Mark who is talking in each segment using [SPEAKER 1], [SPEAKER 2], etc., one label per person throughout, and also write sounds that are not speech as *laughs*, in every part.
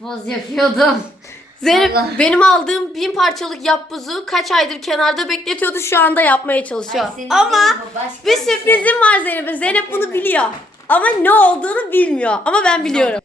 [SPEAKER 1] yapboz yapıyordum. *laughs*
[SPEAKER 2] Zeynep
[SPEAKER 1] Allah.
[SPEAKER 2] benim aldığım bin parçalık yapbozu kaç aydır kenarda bekletiyordu şu anda yapmaya çalışıyor.
[SPEAKER 1] Ay, senin
[SPEAKER 2] Ama
[SPEAKER 1] değil bu, başka
[SPEAKER 2] bir
[SPEAKER 1] şey.
[SPEAKER 2] sürprizim var Zeynep'e. Zeynep bunu biliyor. Ama ne olduğunu bilmiyor. Ama ben biliyorum.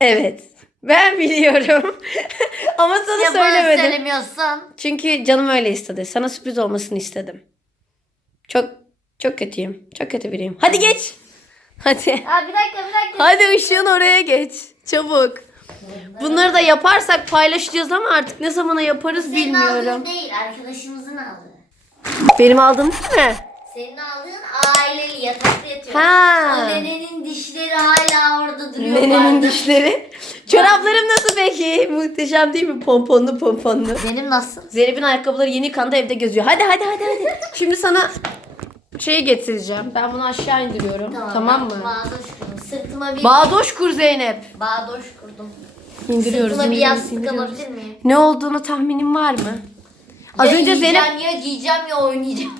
[SPEAKER 2] Evet. Ben biliyorum. *laughs* Ama sana
[SPEAKER 1] Ya bana
[SPEAKER 2] söylemedim.
[SPEAKER 1] söylemiyorsan.
[SPEAKER 2] Çünkü canım öyle istedi. Sana sürpriz olmasını istedim. Çok çok kötüyüm. Çok kötü biriyim. Hadi geç. *laughs* Hadi.
[SPEAKER 1] Aa, bir dakika bir dakika.
[SPEAKER 2] Hadi ışığın oraya geç. Çabuk. Bunları da yaparsak paylaşacağız ama artık ne zamana yaparız
[SPEAKER 1] Senin
[SPEAKER 2] bilmiyorum.
[SPEAKER 1] aldığın değil arkadaşımızın aldığı.
[SPEAKER 2] Benim aldığım değil mi?
[SPEAKER 1] Senin aldığın aileli yatakta yatıyor.
[SPEAKER 2] Ha.
[SPEAKER 1] O nenenin dişleri hala orada duruyor.
[SPEAKER 2] Nenenin
[SPEAKER 1] barda.
[SPEAKER 2] dişleri. Çoraplarım nasıl peki? Muhteşem değil mi? Pomponlu pomponlu.
[SPEAKER 1] Benim nasıl?
[SPEAKER 2] Zeynep'in ayakkabıları yeni yıkandı evde geziyor. Hadi hadi hadi hadi. Şimdi sana şeyi getireceğim. Ben bunu aşağı indiriyorum. Tamam,
[SPEAKER 1] ben
[SPEAKER 2] mı?
[SPEAKER 1] Bağdoş kurdum. Sırtıma bir
[SPEAKER 2] Bağdoş kur Zeynep.
[SPEAKER 1] bağdoş kurdum.
[SPEAKER 2] İndiriyoruz.
[SPEAKER 1] Sırtıma bir yastık alabilir miyim?
[SPEAKER 2] Ne olduğunu tahminin var mı? Az
[SPEAKER 1] ya
[SPEAKER 2] önce Zeynep
[SPEAKER 1] ya giyeceğim ya oynayacağım.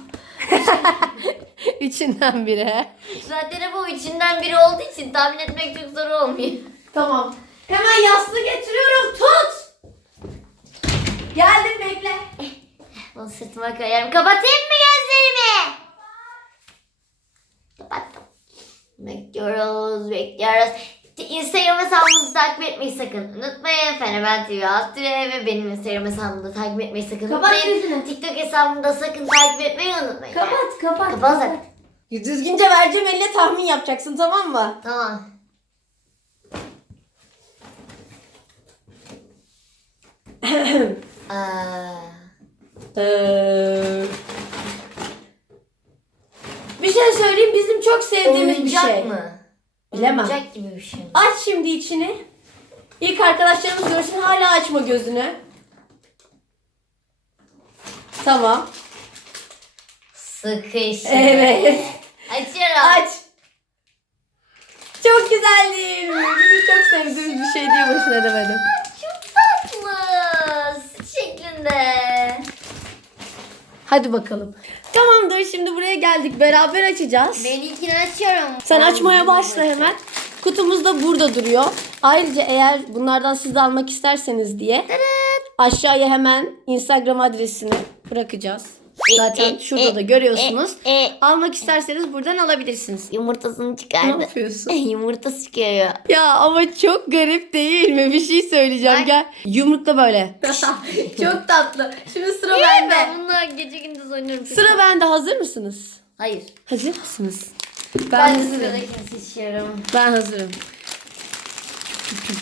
[SPEAKER 1] *laughs* *laughs*
[SPEAKER 2] içinden biri.
[SPEAKER 1] Zaten o içinden biri olduğu için tahmin etmek çok zor olmuyor.
[SPEAKER 2] Tamam. Hemen yastığı getiriyorum. Tut. Geldim bekle.
[SPEAKER 1] Onu sırtıma koyarım. Kapatayım mı gözlerimi? Kapattım. Bekliyoruz, bekliyoruz. Instagram hesabımızı takip etmeyi sakın unutmayın. Fenomen TV alt dire ve benim Instagram hesabımı da takip etmeyi sakın
[SPEAKER 2] Kapat
[SPEAKER 1] unutmayın.
[SPEAKER 2] yüzünü.
[SPEAKER 1] TikTok hesabımı da sakın takip etmeyi unutmayın.
[SPEAKER 2] Kapat kapat.
[SPEAKER 1] Kapat zaten.
[SPEAKER 2] Düzgünce vereceğim eline tahmin yapacaksın tamam mı?
[SPEAKER 1] Tamam. *clears throat* Aa,
[SPEAKER 2] Ee, bir şey söyleyeyim bizim çok sevdiğimiz bir
[SPEAKER 1] oyuncak
[SPEAKER 2] şey.
[SPEAKER 1] mı?
[SPEAKER 2] Bilemem.
[SPEAKER 1] Oyuncak gibi bir şey mi?
[SPEAKER 2] Aç şimdi içini. İlk arkadaşlarımız görsün hala açma gözünü. Tamam.
[SPEAKER 1] Sıkış.
[SPEAKER 2] Evet.
[SPEAKER 1] Açıyorum.
[SPEAKER 2] Aç. Çok güzel değil mi? Bizim çok sevdiğimiz bir şey diye boşuna demedim.
[SPEAKER 1] Çok tatlı. Süt şeklinde.
[SPEAKER 2] Hadi bakalım. Tamamdır şimdi buraya geldik. Beraber açacağız.
[SPEAKER 1] Ben ilkini açıyorum.
[SPEAKER 2] Sen açmaya başla hemen. Kutumuz da burada duruyor. Ayrıca eğer bunlardan siz de almak isterseniz diye aşağıya hemen Instagram adresini bırakacağız. Zaten
[SPEAKER 1] e,
[SPEAKER 2] şurada da
[SPEAKER 1] e,
[SPEAKER 2] görüyorsunuz.
[SPEAKER 1] e, e.
[SPEAKER 2] Almak isterseniz buradan alabilirsiniz.
[SPEAKER 1] Yumurtasını
[SPEAKER 2] Ne
[SPEAKER 1] çıkardı.
[SPEAKER 2] yapıyorsun? *laughs*
[SPEAKER 1] Yumurtası çıkıyor.
[SPEAKER 2] Ya ama çok garip değil mi? Bir şey söyleyeceğim.
[SPEAKER 1] Bak.
[SPEAKER 2] Gel. Yumrukla böyle. çok tatlı. Şimdi sıra bende.
[SPEAKER 1] Ben bununla gece gündüz oynuyorum.
[SPEAKER 2] Sıra bende. Hazır mısınız?
[SPEAKER 1] Hayır.
[SPEAKER 2] Hazır mısınız? Ben,
[SPEAKER 1] Ben de
[SPEAKER 2] hazırım.
[SPEAKER 1] sıradakini seçiyorum.
[SPEAKER 2] Ben hazırım.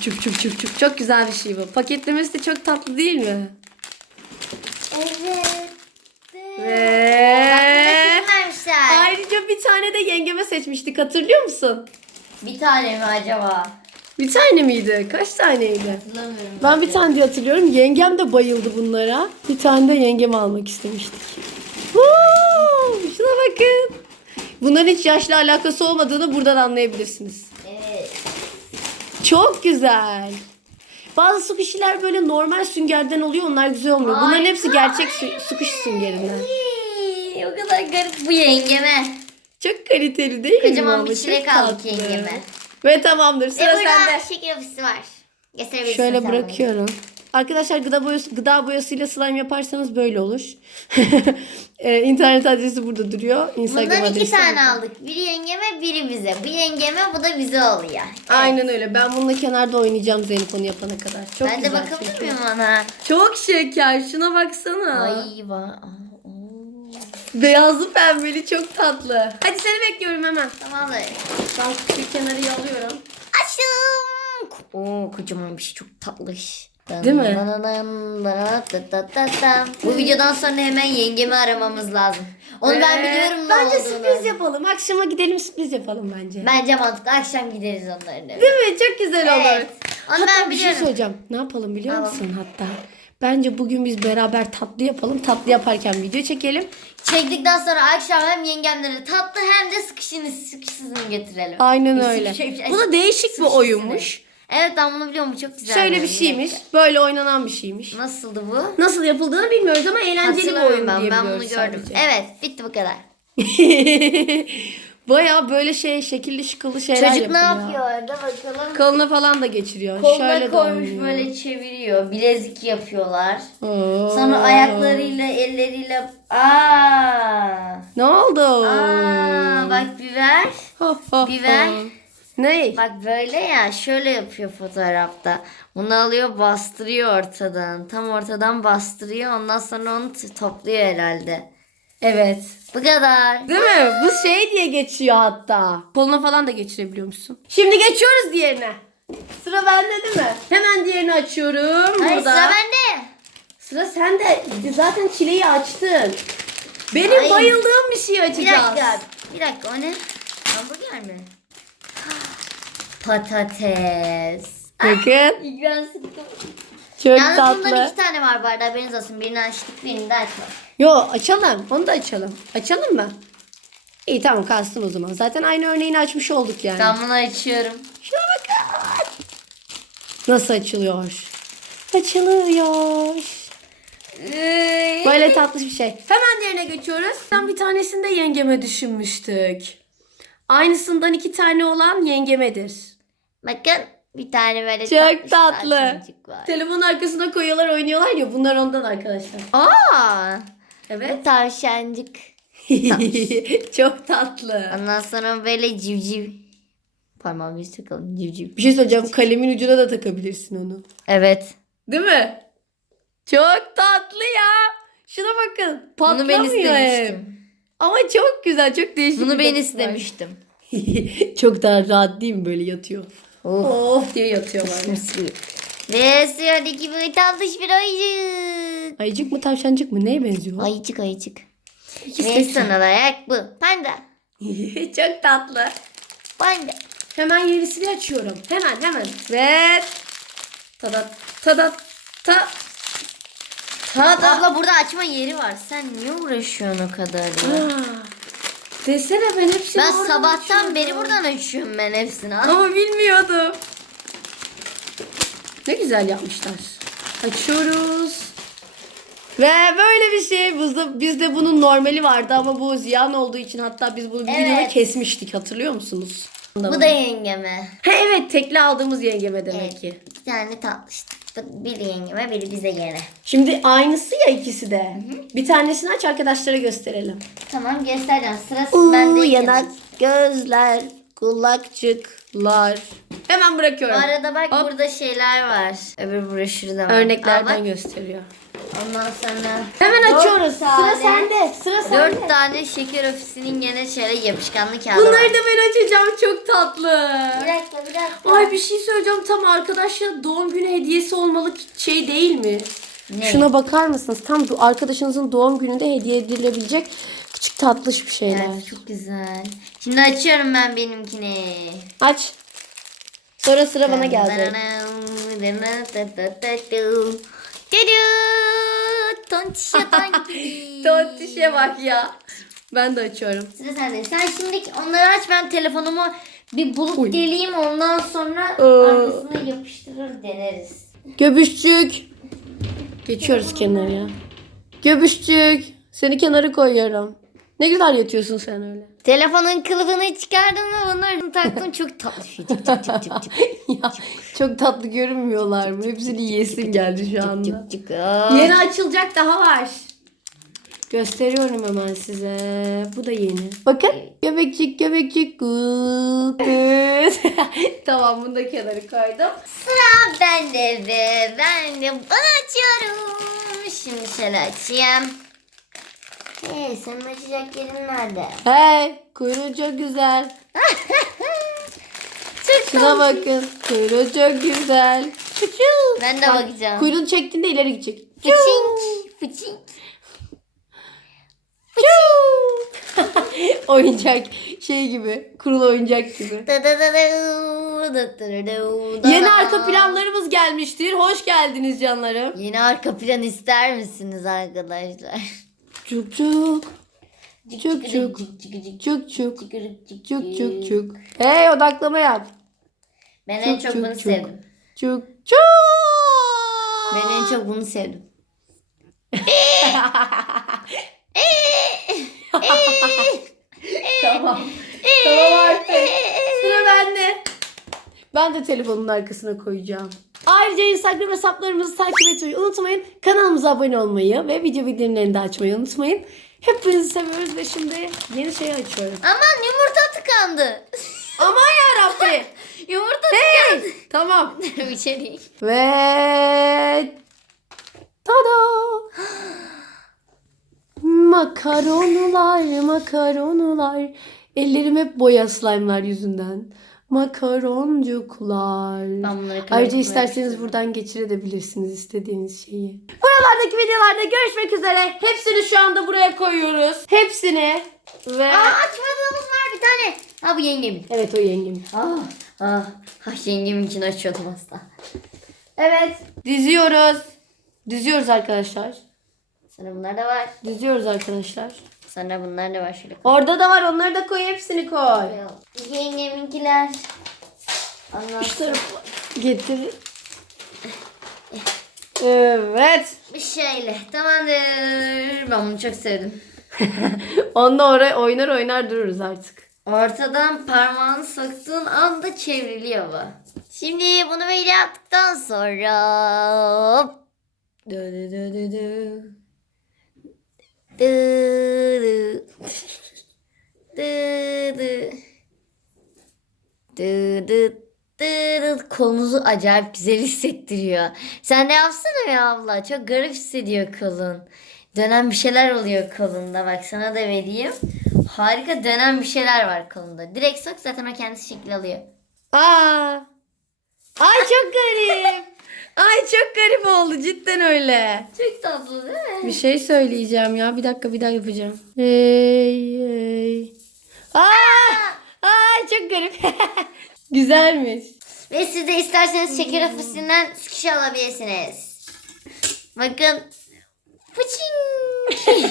[SPEAKER 2] Çuf çuf çuf çuf. Çok güzel bir şey bu. Paketlemesi de çok tatlı değil mi?
[SPEAKER 1] Evet.
[SPEAKER 2] Ve
[SPEAKER 1] vermişler.
[SPEAKER 2] ayrıca bir tane de yengeme seçmiştik. Hatırlıyor musun?
[SPEAKER 1] Bir tane mi acaba?
[SPEAKER 2] Bir tane miydi? Kaç taneydi?
[SPEAKER 1] Hatırlamıyorum.
[SPEAKER 2] Ben bir tane diye hatırlıyorum. Yengem de bayıldı bunlara. Bir tane de yengem almak istemiştik. Wow, şuna bakın. Bunların hiç yaşla alakası olmadığını buradan anlayabilirsiniz.
[SPEAKER 1] Evet.
[SPEAKER 2] Çok güzel. Bazı su kişiler böyle normal süngerden oluyor. Onlar güzel olmuyor. Bunların hepsi gerçek su, su kişi süngerinden.
[SPEAKER 1] Ay, o kadar garip bu yengeme.
[SPEAKER 2] Çok kaliteli değil mi?
[SPEAKER 1] Kocaman
[SPEAKER 2] ama?
[SPEAKER 1] bir çilek aldık
[SPEAKER 2] tatlı.
[SPEAKER 1] yengeme.
[SPEAKER 2] Ve tamamdır.
[SPEAKER 1] Ve
[SPEAKER 2] Sıra
[SPEAKER 1] burada
[SPEAKER 2] sende.
[SPEAKER 1] şeker ofisi var. Gösterebilirsin
[SPEAKER 2] Şöyle
[SPEAKER 1] sen
[SPEAKER 2] bırakıyorum. Arkadaşlar gıda boyası, gıda boyasıyla slime yaparsanız böyle olur. *laughs* ee, internet adresi burada duruyor. Instagram
[SPEAKER 1] Bundan iki
[SPEAKER 2] adresi.
[SPEAKER 1] tane aldık. Biri yengeme biri bize. Bu yengeme bu da bize oluyor.
[SPEAKER 2] Aynen öyle. Ben bununla kenarda oynayacağım Zeynep onu yapana kadar. Çok
[SPEAKER 1] ben de
[SPEAKER 2] güzel
[SPEAKER 1] bakabilir
[SPEAKER 2] çünkü.
[SPEAKER 1] miyim ona?
[SPEAKER 2] Çok şeker. Şuna baksana.
[SPEAKER 1] Ay va.
[SPEAKER 2] Beyazlı pembeli çok tatlı. Hadi seni bekliyorum hemen.
[SPEAKER 1] Tamamdır.
[SPEAKER 2] Ben şu kenarı alıyorum.
[SPEAKER 1] Açtım. Oo kocaman bir şey çok tatlı.
[SPEAKER 2] Değil mi?
[SPEAKER 1] Bu videodan sonra hemen yengemi aramamız lazım. Onu ben
[SPEAKER 2] Ee,
[SPEAKER 1] biliyorum ne
[SPEAKER 2] Bence
[SPEAKER 1] olduğunu.
[SPEAKER 2] sürpriz yapalım. Akşama gidelim sürpriz yapalım bence.
[SPEAKER 1] Bence mantıklı. Akşam gideriz onların evine.
[SPEAKER 2] Değil mi? Çok güzel olur.
[SPEAKER 1] Evet. Onu
[SPEAKER 2] Hatta
[SPEAKER 1] ben
[SPEAKER 2] bir şey
[SPEAKER 1] biliyorum.
[SPEAKER 2] söyleyeceğim. Ne yapalım biliyor
[SPEAKER 1] Tamam.
[SPEAKER 2] musun hatta? Bence bugün biz beraber tatlı yapalım. Tatlı yaparken video çekelim.
[SPEAKER 1] Çektikten sonra akşam hem yengemlere tatlı hem de sıkışını sıkışsızını getirelim.
[SPEAKER 2] Aynen öyle. Bu da değişik bir oyunmuş.
[SPEAKER 1] Evet ben bunu biliyorum. Bu çok güzel.
[SPEAKER 2] Şöyle bir şeymiş. Böyle oynanan bir şeymiş.
[SPEAKER 1] Nasıldı bu?
[SPEAKER 2] Nasıl yapıldığını bilmiyoruz ama eğlenceli bir oyun
[SPEAKER 1] ben.
[SPEAKER 2] diye
[SPEAKER 1] Ben bunu gördüm.
[SPEAKER 2] sadece.
[SPEAKER 1] Evet bitti bu kadar. *laughs*
[SPEAKER 2] Baya böyle şey şekilli şıkıllı şeyler
[SPEAKER 1] Çocuk ne
[SPEAKER 2] yapıyor.
[SPEAKER 1] yapıyor orada bakalım.
[SPEAKER 2] Koluna falan da geçiriyor.
[SPEAKER 1] Koluna
[SPEAKER 2] Şöyle de
[SPEAKER 1] koymuş
[SPEAKER 2] oynuyor.
[SPEAKER 1] böyle çeviriyor. Bilezik yapıyorlar.
[SPEAKER 2] Oo.
[SPEAKER 1] Sonra ayaklarıyla elleriyle aa
[SPEAKER 2] Ne oldu?
[SPEAKER 1] aa bak bir ver.
[SPEAKER 2] Ha, ha,
[SPEAKER 1] biber.
[SPEAKER 2] Ne?
[SPEAKER 1] Bak böyle ya şöyle yapıyor fotoğrafta. Bunu alıyor bastırıyor ortadan. Tam ortadan bastırıyor. Ondan sonra onu t- topluyor herhalde.
[SPEAKER 2] Evet.
[SPEAKER 1] Bu kadar.
[SPEAKER 2] Değil mi? Bu şey diye geçiyor hatta. Koluna falan da geçirebiliyor musun? Şimdi geçiyoruz diğerine. Sıra bende değil mi? Hemen diğerini açıyorum.
[SPEAKER 1] Hayır
[SPEAKER 2] burada.
[SPEAKER 1] sıra bende.
[SPEAKER 2] Sıra sende. Zaten çileyi açtın. Benim
[SPEAKER 1] Ay.
[SPEAKER 2] bayıldığım bir şey
[SPEAKER 1] Bir
[SPEAKER 2] açacağız.
[SPEAKER 1] dakika. Bir dakika o ne? Hamburger mi? Patates.
[SPEAKER 2] Bakın.
[SPEAKER 1] İlk ben sıktım.
[SPEAKER 2] Çok
[SPEAKER 1] Yalnız bundan
[SPEAKER 2] tatlı.
[SPEAKER 1] iki tane var bu arada haberiniz olsun. Birini açtık birini de açmadık.
[SPEAKER 2] Yo açalım. Onu da açalım. Açalım mı? İyi tamam kalsın o zaman. Zaten aynı örneğini açmış olduk yani.
[SPEAKER 1] Ben bunu açıyorum.
[SPEAKER 2] Şuna bakın. Nasıl açılıyor? Açılıyor. Böyle tatlı bir şey. Hemen diğerine geçiyoruz. Ben bir tanesini de yengeme düşünmüştük. Aynısından iki tane olan yengemedir.
[SPEAKER 1] Bakın bir tane böyle
[SPEAKER 2] Çok tatlı.
[SPEAKER 1] var.
[SPEAKER 2] Telefonun arkasına koyuyorlar oynuyorlar ya bunlar ondan arkadaşlar.
[SPEAKER 1] Aa,
[SPEAKER 2] Evet.
[SPEAKER 1] bu tavşancık. *laughs*
[SPEAKER 2] Çok tatlı.
[SPEAKER 1] Ondan sonra böyle civciv. Parmağımı üstü takalım civciv.
[SPEAKER 2] Bir şey söyleyeceğim kalemin ucuna da takabilirsin onu.
[SPEAKER 1] Evet.
[SPEAKER 2] Değil mi? Çok tatlı ya. Şuna bakın.
[SPEAKER 1] Bunu ben
[SPEAKER 2] Patlamıyor
[SPEAKER 1] istemiştim.
[SPEAKER 2] Ama çok güzel, çok değişik.
[SPEAKER 1] Bunu
[SPEAKER 2] bir
[SPEAKER 1] ben
[SPEAKER 2] dokusu var.
[SPEAKER 1] istemiştim. *laughs*
[SPEAKER 2] çok daha rahat değil mi böyle yatıyor?
[SPEAKER 1] Oh.
[SPEAKER 2] Oh diye yatıyor böyle.
[SPEAKER 1] Ve sıradaki bir tatlış bir ayıcık.
[SPEAKER 2] Ayıcık mı tavşancık mı? Neye benziyor?
[SPEAKER 1] Ayıcık ayıcık. Ve son olarak bu. Panda. *laughs*
[SPEAKER 2] çok tatlı.
[SPEAKER 1] Panda.
[SPEAKER 2] Hemen yenisini açıyorum. Hemen hemen. Ve tadat tadat ta tada.
[SPEAKER 1] Abla burada açma yeri var. Sen niye uğraşıyorsun o kadar ya?
[SPEAKER 2] Desene ben hepsini
[SPEAKER 1] Ben
[SPEAKER 2] oradan
[SPEAKER 1] sabahtan
[SPEAKER 2] açıyorum.
[SPEAKER 1] beri buradan açıyorum ben hepsini.
[SPEAKER 2] Ama bilmiyordum. Ne güzel yapmışlar. Açıyoruz. Ve böyle bir şey. Bizde, bizde bunun normali vardı ama bu ziyan olduğu için hatta biz bunu bir
[SPEAKER 1] Evet.
[SPEAKER 2] videoda kesmiştik. Hatırlıyor musunuz?
[SPEAKER 1] Bu da yengeme.
[SPEAKER 2] Ha evet tekli aldığımız yengeme demek
[SPEAKER 1] Evet.
[SPEAKER 2] ki.
[SPEAKER 1] İki tane tatlış. Biri yengeme biri bize gene.
[SPEAKER 2] Şimdi aynısı ya ikisi de. Bir tanesini aç arkadaşlara gösterelim.
[SPEAKER 1] Tamam göstereceğim. Sırası bende.
[SPEAKER 2] Uyanak gözler, kulakçıklar. Hemen
[SPEAKER 1] Bu
[SPEAKER 2] bırakıyorum.
[SPEAKER 1] arada bak
[SPEAKER 2] Hop.
[SPEAKER 1] burada şeyler var. Öbür broşürde var.
[SPEAKER 2] Örneklerden
[SPEAKER 1] bak.
[SPEAKER 2] gösteriyor.
[SPEAKER 1] Ondan sonra.
[SPEAKER 2] Hemen
[SPEAKER 1] Dört
[SPEAKER 2] açıyoruz. Sıra
[SPEAKER 1] tane-
[SPEAKER 2] sende. Sıra sende.
[SPEAKER 1] Dört tane şeker ofisinin gene şöyle yapışkanlı kağıdı
[SPEAKER 2] Bunları
[SPEAKER 1] var.
[SPEAKER 2] da ben açacağım. Çok tatlı.
[SPEAKER 1] Bir dakika bir dakika.
[SPEAKER 2] Ay bir şey söyleyeceğim. Tam arkadaşlar doğum günü hediyesi olmalı şey değil mi?
[SPEAKER 1] Ne?
[SPEAKER 2] Şuna bakar mısınız? Tam bu arkadaşınızın doğum gününde hediye edilebilecek küçük tatlış bir şeyler.
[SPEAKER 1] Evet, çok güzel. Şimdi açıyorum ben benimkini.
[SPEAKER 2] Aç. Sonra sıra bana gelecek.
[SPEAKER 1] Tontiş yatan *laughs* gibi.
[SPEAKER 2] Tontişe bak ya. Ben de açıyorum.
[SPEAKER 1] Sıra sende. Sen şimdi onları aç ben telefonumu bir bulup
[SPEAKER 2] Uy.
[SPEAKER 1] geleyim ondan sonra
[SPEAKER 2] Ee.
[SPEAKER 1] arkasına yapıştırır deneriz.
[SPEAKER 2] Göbüşçük. Geçiyoruz kenarıya. Göbüşçük. Seni kenara koyuyorum. Ne güzel yatıyorsun sen öyle.
[SPEAKER 1] Telefonun kılıfını çıkardım ve bunları taktım çok tatlı. Çık çık çık çık çık. *laughs*
[SPEAKER 2] ya çok tatlı görünmüyorlar mı? Hepsini yiyesim geldi şu anda. Yeni açılacak daha var. Gösteriyorum hemen size. Bu da yeni. Bakın. Göbekçik göbekçik. *laughs* Tamam bunu da kenara koydum.
[SPEAKER 1] Sıra bende ve ben de bunu açıyorum. Şimdi şöyle açayım. Hey senin açacak yerin nerede?
[SPEAKER 2] Hey kuyruğu çok güzel. *laughs*
[SPEAKER 1] Çok
[SPEAKER 2] Şuna bakın. Kuyruğu çok güzel.
[SPEAKER 1] Ben de
[SPEAKER 2] Bak,
[SPEAKER 1] bakacağım.
[SPEAKER 2] Kuyruğunu çektiğinde ileri gidecek.
[SPEAKER 1] Fıçink. Fıçink. *laughs*
[SPEAKER 2] oyuncak şey gibi. Kurulu oyuncak gibi. Yeni arka planlarımız gelmiştir. Hoş geldiniz canlarım.
[SPEAKER 1] Yeni arka plan ister misiniz arkadaşlar?
[SPEAKER 2] Çuk çuk. Çuk çuk. Çuk çuk. Çuk çuk çuk. Hey odaklama yap.
[SPEAKER 1] Ben en çok bunu sevdim.
[SPEAKER 2] Çuk çuk.
[SPEAKER 1] Ben en çok bunu sevdim. *laughs*
[SPEAKER 2] Tamam. tamam artık. Sıra bende. Ben de telefonun arkasına koyacağım. Ayrıca Instagram hesaplarımızı takip etmeyi unutmayın. Kanalımıza abone olmayı ve video bildirimlerini de açmayı unutmayın. Hepinizi seviyoruz ve şimdi yeni şey açıyorum.
[SPEAKER 1] Aman yumurta tıkandı.
[SPEAKER 2] Aman yarabbi. *laughs*
[SPEAKER 1] yumurta
[SPEAKER 2] hey! Tamam. *laughs*
[SPEAKER 1] tıkandı. İçeri.
[SPEAKER 2] Ve tada! Makaronular, makaronular. Ellerim hep boya slime'lar yüzünden. Makaroncuklar. Ayrıca isterseniz buradan geçirebilirsiniz istediğiniz şeyi. Buralardaki videolarda görüşmek üzere. Hepsini şu anda buraya koyuyoruz. Hepsini. Ve...
[SPEAKER 1] Aa açmadığımız var bir tane. Ha bu yengemin.
[SPEAKER 2] Evet o yengem.
[SPEAKER 1] Ah, ah, ah yengemin için açıyordum asla.
[SPEAKER 2] Evet. Diziyoruz. Diziyoruz arkadaşlar.
[SPEAKER 1] Sana bunlar da var.
[SPEAKER 2] Diziyoruz arkadaşlar.
[SPEAKER 1] Sana bunlar da var şöyle.
[SPEAKER 2] Orada da var. Onları da koy. Hepsini koy.
[SPEAKER 1] Yengeminkiler. Ondan sonra
[SPEAKER 2] Getir. Evet.
[SPEAKER 1] bir şeyle. Tamamdır. Ben bunu çok sevdim. *laughs*
[SPEAKER 2] Onunla oraya oynar oynar dururuz artık.
[SPEAKER 1] Ortadan parmağını soktuğun anda çevriliyor bu. Şimdi bunu böyle yaptıktan sonra hop. Dı dı dı dı dı. Dı Kolunuzu acayip güzel *laughs* hissettiriyor. Sen de yapsana ya abla. Çok garip hissediyor kolun. Dönen bir şeyler oluyor kolunda. Bak sana da vereyim. Harika dönen bir şeyler var kolunda. Direkt sok zaten o kendisi şekil alıyor.
[SPEAKER 2] Aa. Ay çok garip. *laughs* Ay çok garip oldu cidden öyle.
[SPEAKER 1] Çok tatlı değil mi?
[SPEAKER 2] Bir şey söyleyeceğim ya. Bir dakika bir daha yapacağım. Hey hey. Aa! Ay çok garip. *laughs* Güzelmiş.
[SPEAKER 1] Ve siz de isterseniz şeker ofisinden sıkışı alabilirsiniz. Bakın. Fıçing. *laughs*